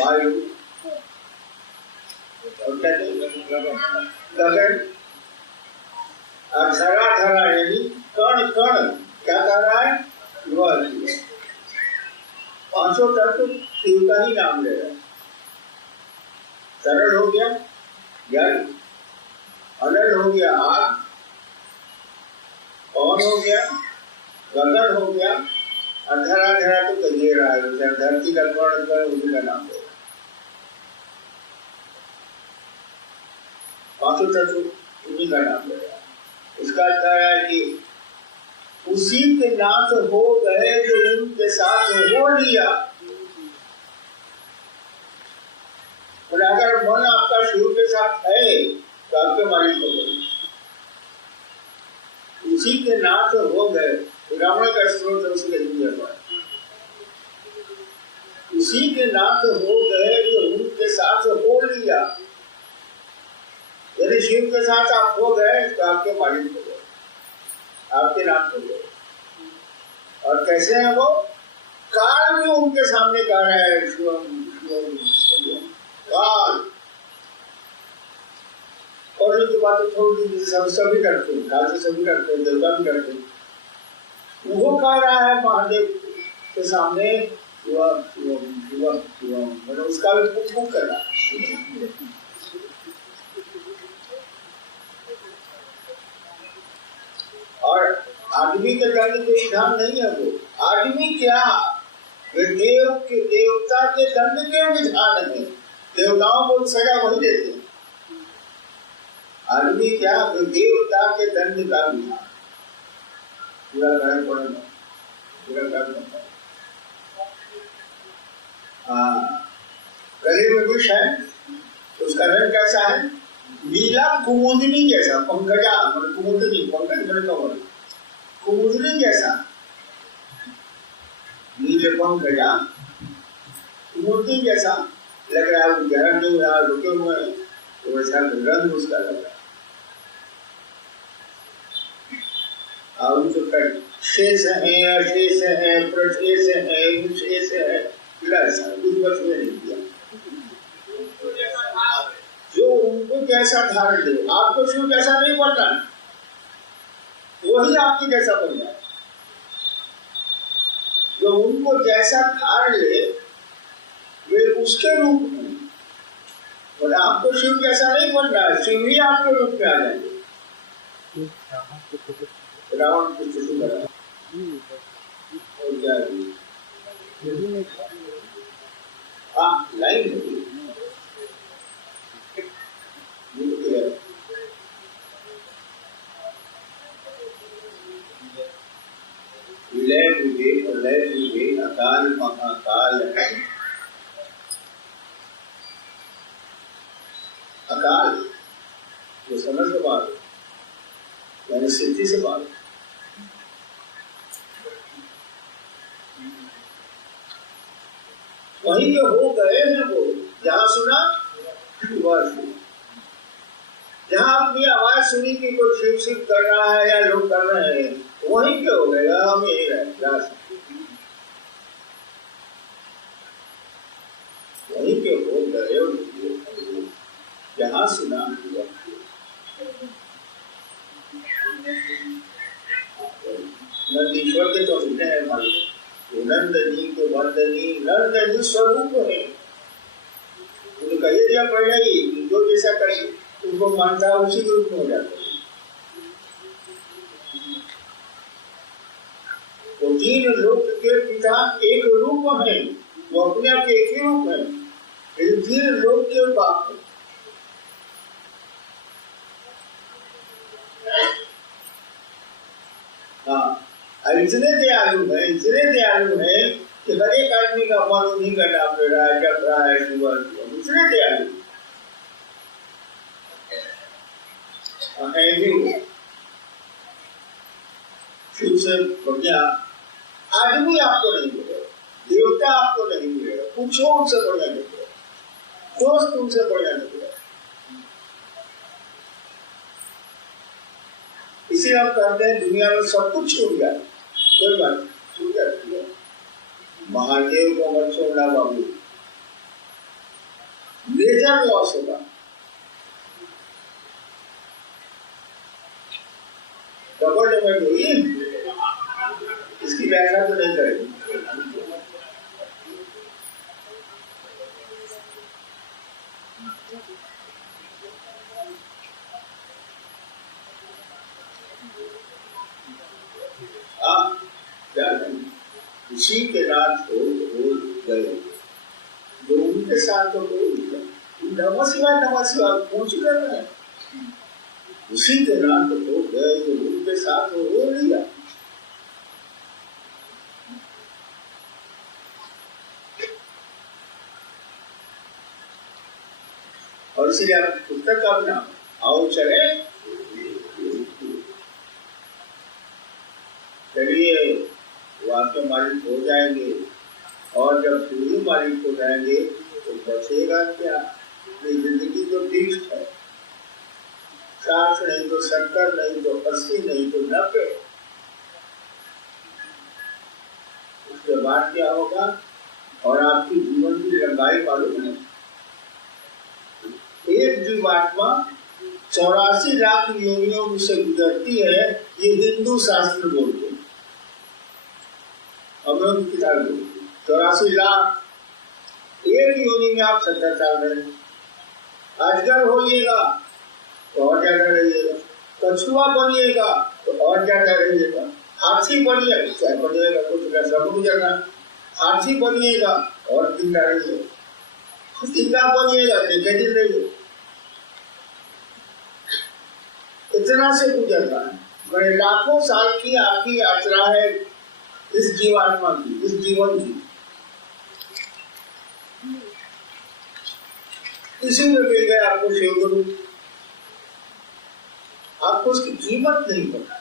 वायु और गगन, धरा धरा यानी कण कण क्या कर रहा है, वह पांचों तत्व शिव का ही नाम ले रहा है। सरल हो गया जल, अनल हो गया आग, पवन हो गया, गगन हो गया, अंधेरा अंधेरा तो कहिए रहा है, धरती का कण कण उसी का नाम है। पांचों तत्व उन्हीं का नाम है। उसका अर्थ है कि उसी के नाथ हो गए जो उनके साथ हो लिया। और अगर मन आपका शिव के साथ है तो आपके मालिक हो गए, उसी के नाथ हो गए। ब्राह्मण का स्त्रोत है, उसके लिए उसी के नाथ हो गए जो उनके साथ हो लिया। यदि शिव के साथ आप हो गए तो आपके मालिक हो गए, आपके नाम हो गए। और कैसे है वो? काल भी उनके सामने कह रहा है शिवम शिवम शिवम। काल और की बात थोड़ी सभी करते हैं, काल से सभी करते हैं, देवता भी करते हैं। वो कह रहा है महादेव के सामने शिवम शिवम शिवम शिवम, मतलब उसका भी पुक पुक कर रहा है। और आदमी के दंड के विधान नहीं है वो। आदमी क्या, वे देव के देवता के दंड के विधान है। देवताओं को सजा वही देते हैं। आदमी क्या, वे देवता के दंड का विधान पूरा करना पड़ेगा, पूरा करना। गले में विष है तो उसका रंग कैसा है? नीला कुमुदनी जैसा, पंकजा मतलब कुमुदनी, पंकज मतलब कमल, कुमुदनी जैसा नीले पंकजा कुमुदनी जैसा लग रहा है। गहरा जो रहा रुके हुए हैं तो वैसा रंग उसका लग रहा है। और जो शेष है, अशेष है, प्रशेष है, विशेष है, कुछ बच में नहीं किया। जो उनको जैसा धारण दे, आपको शिव जैसा नहीं बनना, वही आपकी जैसा बन जाए। जो उनको जैसा धारण ले वे उसके रूप में, और आपको शिव जैसा नहीं बनना है, शिव ही आपके रूप में आ जाएंगे। रावण को शुरू करा और क्या लाइन विलय विवेक और लय विवेक, अकाल महाकाल है। अकाल जो समय से बाद यानी सिद्धि से बाद, वहीं जो हो गए हैं वो जहां सुना जहां अपनी आवाज सुनी कि कोई शिव शिव कर रहा है या लोग कर रहे हैं, वहीं के हो गए। हम यही रहे, वहीं के हो गए जहां सुना। नंदीश्वर के तो होते हैं हमारे, नंदनी को वर्दनी नंदनी स्वरूप है। उन्हें कहिए दिया पड़ जाएगी, जो जैसा करे उनको मानता है उसी के रूप में हो जाता है। तो तीन लोक के पिता एक रूप है, वो अपने आप एक ही रूप है, लेकिन तीन लोक के बाप है। हाँ, इतने दयालु है कि हर एक आदमी का मन उन्हीं का नाम ले रहा है, जप रहा है, सुबह इतने दयालु शिव से बढ़िया आदमी आपको नहीं मिलेगा, देवता आपको नहीं मिलेगा, पूछो उनसे बढ़िया मिलेगा, दोस्त उनसे बढ़िया मिलेगा। इसे हम कहते हैं दुनिया में सब कुछ छूट गया, कोई बात छूट जाती है। महादेव को मत छोड़ना बाबू, मेजर लॉस होगा। डबल डबल हुई, इसकी व्याख्या तो नहीं करेगी। उसी के रात हो गए जो उनके साथ हो नमः पूछ कर रहे हैं। उसी के रात हो गए जो उनके साथ हो लिया। और इसलिए आप पुस्तक का नाम आओ चले चलिए, वो आपके मालिक हो जाएंगे। और जब पूरी मालिक हो जाएंगे तो बचेगा क्या? जिंदगी तो फिक्स है, 60 नहीं तो 70 नहीं तो 80 नहीं तो 90। उसके बाद क्या होगा? और आपकी जीवन की लंबाई मालूम है? एक जीवात्मा 84 लाख योनियों से गुजरती है, ये हिंदू शास्त्र बोलते हैं। हम लोग की किताब 84 लाख, एक योनि में आप 70 साल रहे। अजगर होइएगा तो और ज्यादा रहिएगा, कछुआ बनिएगा तो और ज्यादा रहिएगा, हाथी बनिएगा चाहे बनिएगा कुछ का सब गुजरना, हाथी बनिएगा और जिंदा रहिएगा, जिंदा बनिएगा देखे दिन रहिए, इतना से गुजरना है। बड़े लाखों साल की आपकी यात्रा है इस जीवात्मा की, इस जीवन की। इसी में मिल गए आपको शिव गुरु, आपको उसकी कीमत नहीं पता।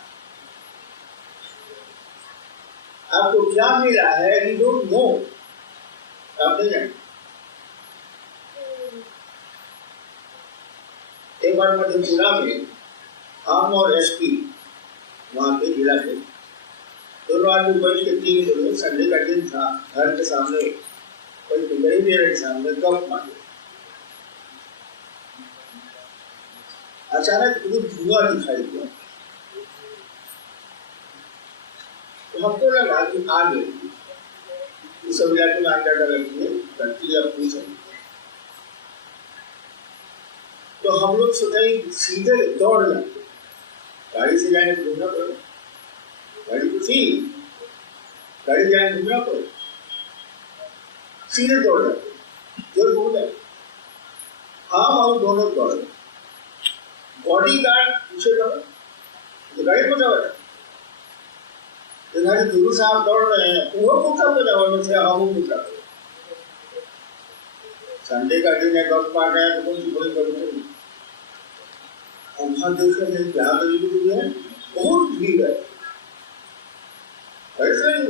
आपको क्या मिला है यू डोंट नो, आप नहीं जानते। एक बार मधेपुरा में हम और एसपी वहां पे जिला थे, दोनों आदमी बैठ के 3 लोग, संडे का दिन था, घर के सामने कोई गरीब मेरे सामने गप मारे। अचानक धुआं दिखाई दिया तो हमको लगा कि आ गई, इस इलाके में आटा लगती है, धरती या पूछ। तो हम लोग सोचे सीधे दौड़ जाते, गाड़ी से जाने घूमना पड़े, गाड़ी तो थी, गाड़ी जाने घूमना पड़े, सीधे दौड़ जाते, जोर घूम जाए। हम और दोनों दौड़, बॉडी गार्ड पीछे दौड़ तो गाड़ी को दौड़, तुम्हारे गुरु साहब दौड़ रहे हैं, वो पूछा तो दौड़ में थे, हम पूछा। संडे का दिन है, गप पा गया तो कौन सी बड़ी करूँ। वहां देख रहे हैं क्या गरीबी है, बहुत भीड़ है, ऐसे ही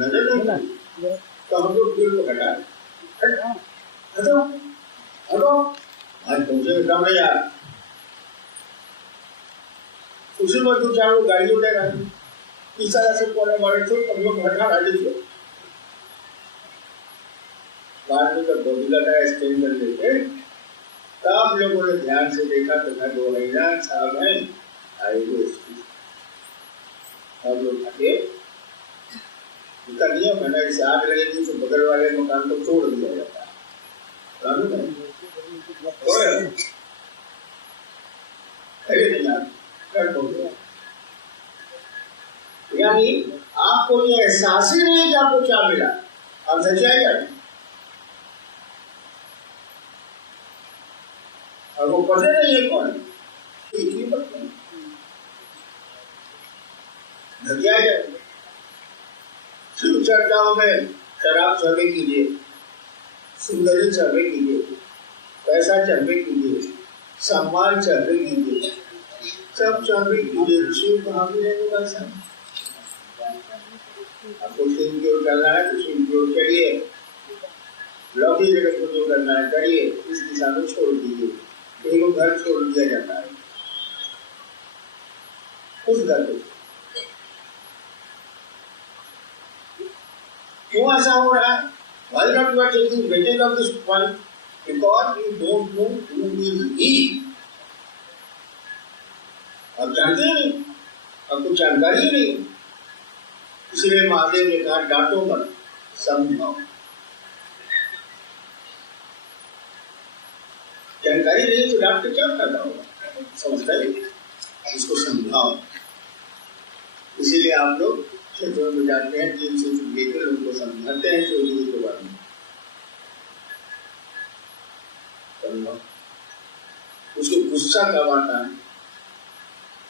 नजर नहीं। तो हम लोग भीड़ को हटा, हटो हटो, आज पहुंचे काम है यार। उसी में 2-4 गाड़ी उठेगा, इस तरह से कोने मारे थे, हम लोग हटा डाली थे। बाद में जब बॉडी लगाया स्टेन कर लेते, तब लोगों ने ध्यान से देखा तो मैं 2 हैरान साहब हैं आए हुए। हम लोग हटे, उनका नियम है ना, इसे आग लगेगी तो बगल वाले मकान को तोड़ दिया जाता है, कानून है। यानी आपको ये एहसास ही नहीं कि आपको क्या मिला, आप सच्चाई जाए। और वो पता नहीं है कौन जाए। शिव चर्चाओं में शराब सर्वे कीजिए, सुंदरी सर्वे कीजिए, पैसा सर्वे कीजिए, सम्मान सर्वे कीजिए, सब सर्वे कीजिए। शिव कहाँ मिलेंगे पैसा? आपको शिव की ओर करना है तो शिव की ओर चलिए, लौकिक जगत को जो करना है करिए, इस दिशा में छोड़ दीजिए। एक घर छोड़ दिया जाता है, उस घर को क्यों ऐसा हो रहा है? Why not you are taking getting of this point? because you don't know who is he. आप जानते ही नहीं, आपको जानकारी ही नहीं, इसलिए महादेव ने कहा डांटो मत, समझाओ। जानकारी नहीं तो डांट के क्या फायदा होगा, समझता है, इसको समझाओ। इसीलिए आप लोग क्षेत्रों में जाते हैं, 3 से लेकर लोगों को समझाते हैं चोरी के बारे में। उसको गुस्सा कब आता है?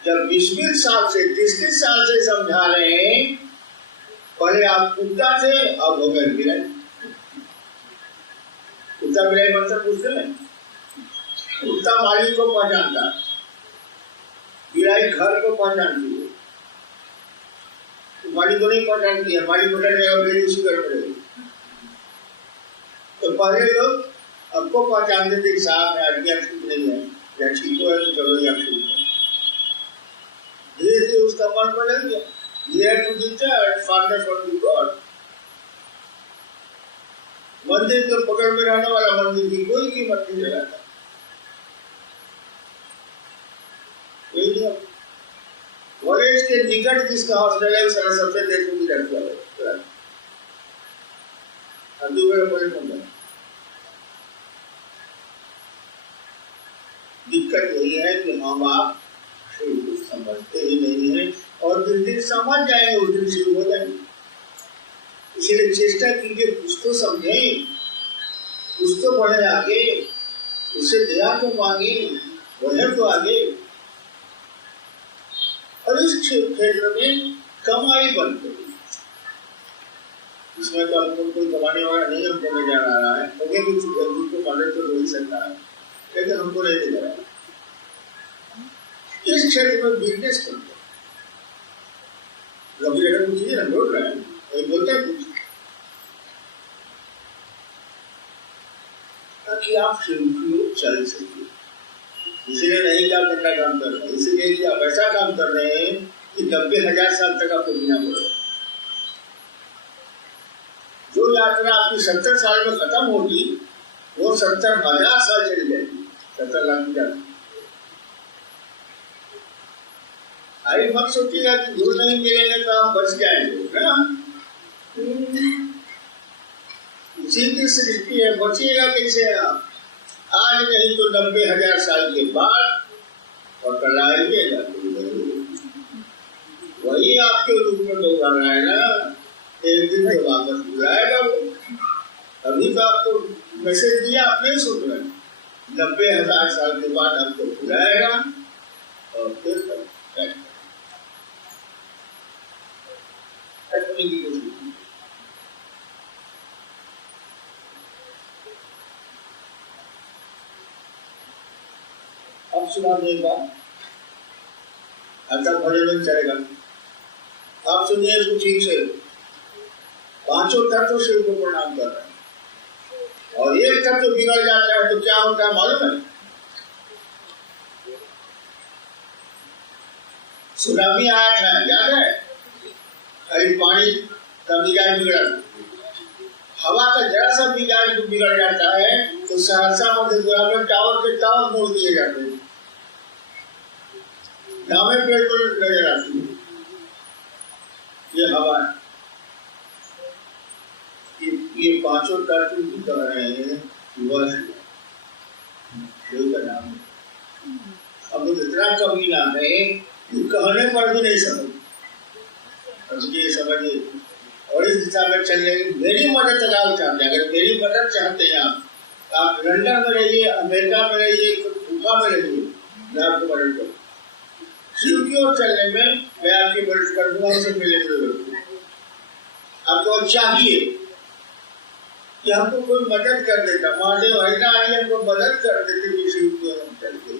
जब 20-20 साल से 30-30 साल से समझा रहे हैं, पहले आप कुत्ता थे, अब हो गए बिलाई। कुत्ता बिलाई मतलब पूछते हैं, कुत्ता मालिक को पहचानता है, बिलाई घर को पहचानती है, तो मालिक को नहीं पहचानती है, मालिक पहचान जाएगा फिर उसी घर में रहेगी। तो पहले लोग आपको पहचानते थे, साहब है आज्ञा ठीक नहीं है, या ठीक है तो चलो या ठीक है। धीरे धीरे उसका मन बदल गया, ये to discharge father from the god. मंदिर के पकड़ में रहने वाला मंदिर की कोई कीमत नहीं लगाता। कॉलेज के निकट जिसका हॉस्टल है सारा सबसे देश में रख दिया है, दिक्कत यही है कि हम आप कुछ समझते ही नहीं है, और जिस दिन समझ जाएंगे उस दिन शुरू हो जाएंगे। इसलिए चेष्टा कीजिए, कुछ तो समझें, कुछ तो बढ़े आगे, उससे दया को मांगे, बढ़े तो आगे। और इस क्षेत्र में कमाई बनती है, इसमें तो हमको कोई कमाने वाला नहीं हमको नजर आ रहा है, मुझे कुछ गरीब को मदद तो हो ही सकता है, लेकिन हमको नहीं नजर आ रहा। इस क्षेत्र में बिजनेस करते हैं, कभी जगह कुछ नहीं बोल रहे हैं, कोई बोलता है कुछ, ताकि आप चल सके। इसीलिए नहीं कि आप इतना काम कर रहे हैं, इसलिए कि आप ऐसा काम कर रहे हैं कि 90,000 साल तक आपको जीना पड़ेगा। जो यात्रा आपकी 70 साल में खत्म होगी, वो 70,000 साल चली जाएगी, 70 लाख की यात्रा। आई मत सोचिएगा कि गुरु नहीं मिलेंगे तो आप बच जाएंगे ना, उसी की सृष्टि है, बचिएगा कैसे आप? आज नहीं तो 90,000 साल के बाद और कल आएंगे, वही आपके रूप में दोहरा रहा है ना, एक दिन तो वापस बुलाएगा वो। अभी तो आपको मैसेज दिया, आप नहीं सुन रहे, 90,000 साल के बाद आपको बुलाएगा और फिर की कोशिश। अब सुना देगा, अच्छा भजन चलेगा। आप सुनिए इसको ठीक से, 5 तत्व शिव को प्रणाम कर रहे हैं, और एक तत्व बिगड़ जाता है तो क्या होता है मालूम है? सुनामी आया था, याद है? अरे पानी का मिजाज बिगड़ा, हवा का जरा सा मिजाज बिगड़ जाता है तो सहरसा मधेपुरा में टावर के टावर मोड़ दिए जाते हैं, नामे पेड़ पर नजर आती है। ये हवा, ये 5 तत्व भी कह रहे हैं, शिव का नाम है। अब इतना कमीना है कि कहने पर भी नहीं समझ, ये समझिए। और इस दिशा में चलने की मेरी मदद लगाओ चाहते हैं, अगर मेरी मदद चाहते हैं आप लंदन में रहिए, अमेरिका में रहिए, गुफा में रहिए, मैं आपको मदद करूँ। शिव की ओर चलने में मैं आपकी मदद कर दूंगा, उनसे मिलने की जरूरत है। आपको चाहिए कि हमको कोई मदद कर देता, महादेव हरिना आइए हमको मदद कर देते कि शिव की ओर चलते।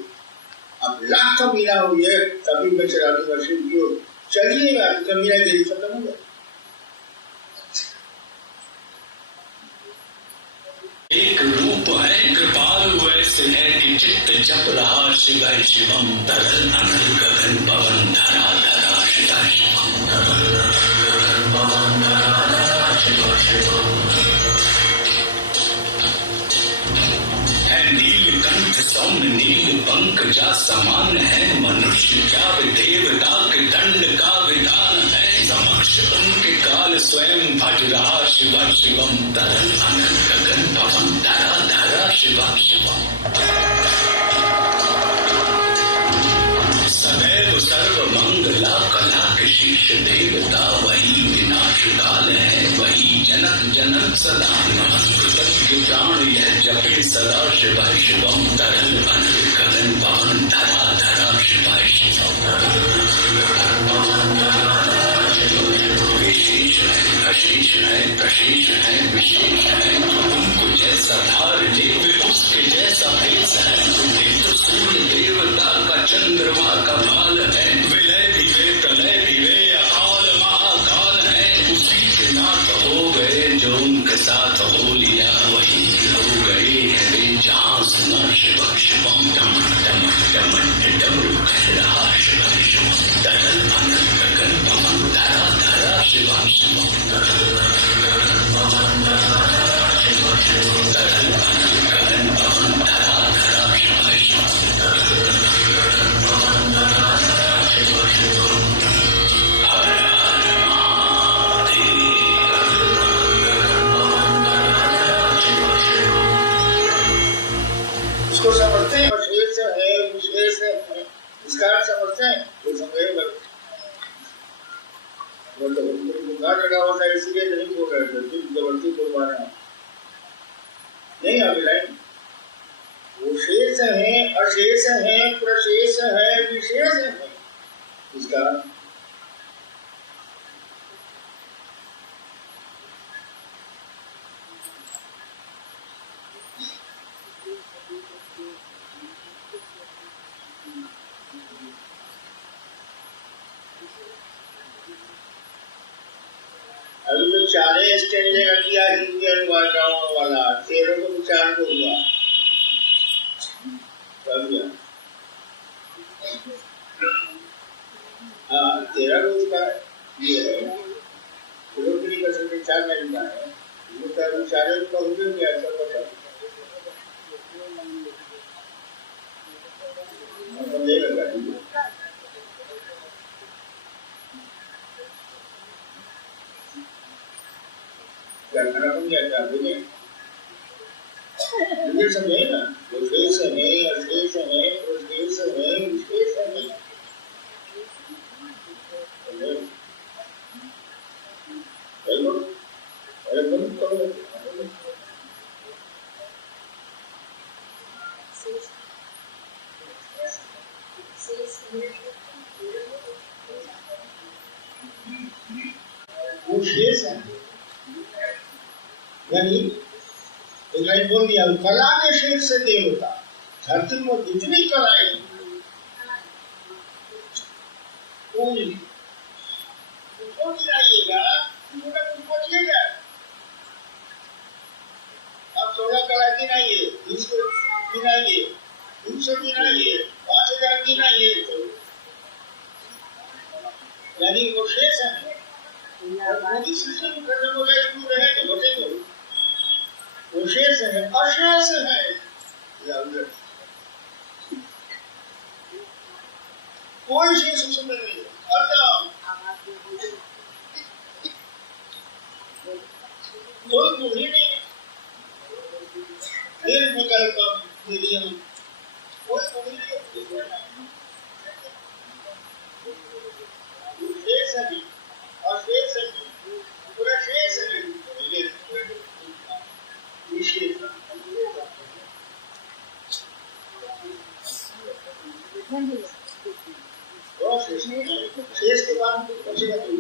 अब लाख कमीना हुई है तभी मैं चला दूंगा शिव की ओर, चलिएगा तो कमीना गिरी खत्म हो गया। एक रूप है कृपालु ऐसे है कि चित्त जप रहा शिवाय शिवम, तरल अनल गगन पवन धरा धरा शिवाय शिवम, तरल अनल गगन पवन धरा धरा शिवाय शिवम। नीलकंठ सौम्य नील पंकजा समान है, मनुष्य क्या देवता के दंड का विधान है। समक्ष उनके काल स्वयं भज रहा शिव शिवम, तरल अनंत गगन पवन धरा धरा शिव शिवम। सदैव सर्व मंगला कला के शीर्ष देवता, वही विनाश काल है वही जनक जनक सदा। नमस्कृतज्ञ प्राण यह जपे सदा शिव शिवम, तरल अनंत गगन पवन धरा धरा शिव शिवम। विशेष है अशेष है प्रशेष है विशेष है, उनको जैसा धार देवे उसके जैसा भेष है। तुम्हें तो सूर्य देवता का चंद्रमा का भाल है, विलय भी वे प्रलय भी वे अकाल महाकाल है। उसी के नाथ हो गए जो उनके साथ हो लिया, वही हो गए है वे जहाँ सुना शिव शिवम। डमक डमक डमक डमरू कह रहा शिव शिवम, तरल अनंत गगन पवन धरा धरा शिव शिवम। तरल अनंत गगन पवन धरा धरा शिव शिवम। हर हर महादेव। इसको समझते हैं, विशेष है विशेष है, इसका अर्थ समझते हैं तो समझेगा। बुखार लगा होता है इसलिए नहीं बोल रहे थे, जबरदस्ती बोलवा रहे हैं नहीं। अभी लाइन वो शेष है अशेष है प्रशेष है विशेष है, इसका अभी तो 4 स्टेज का किया हिंदी अनुवाद वाला, 13 को 4 को हुआ हाँ 13 को उसका ये है, रोकड़ी का संख्या 4 नहीं का है, उसका 4 का हो गया ऐसा पता नहीं लगा। करना बन गया था मुझे समझे ना, विशेष है अशेष है प्रशेष है विशेष है। चलो अरे बंद करो। वो शेष है यानी एक लाइन बोल दिया, कला के शेष से देवता। धरती में जितनी कलाएं उसको गिराइएगा, पहुंचिएगा। आप 16 कला गिनाइए, 20 को गिनाइए, 200 गिनाइए, 5000 गिनाइए, तो यानी वो शेष है। पूरी सिस्टम खत्म हो जाए रहे तो बचेंगे। वो शेष है अशेष है, कोई शेष उसमें नहीं है। कोई गुण ही नहीं, निर्विकल्प निर्यम, कोई गुण ही नहीं। शेष है अशेष है पूरा शेष है विशेष। शेष के बाद बचेगा तो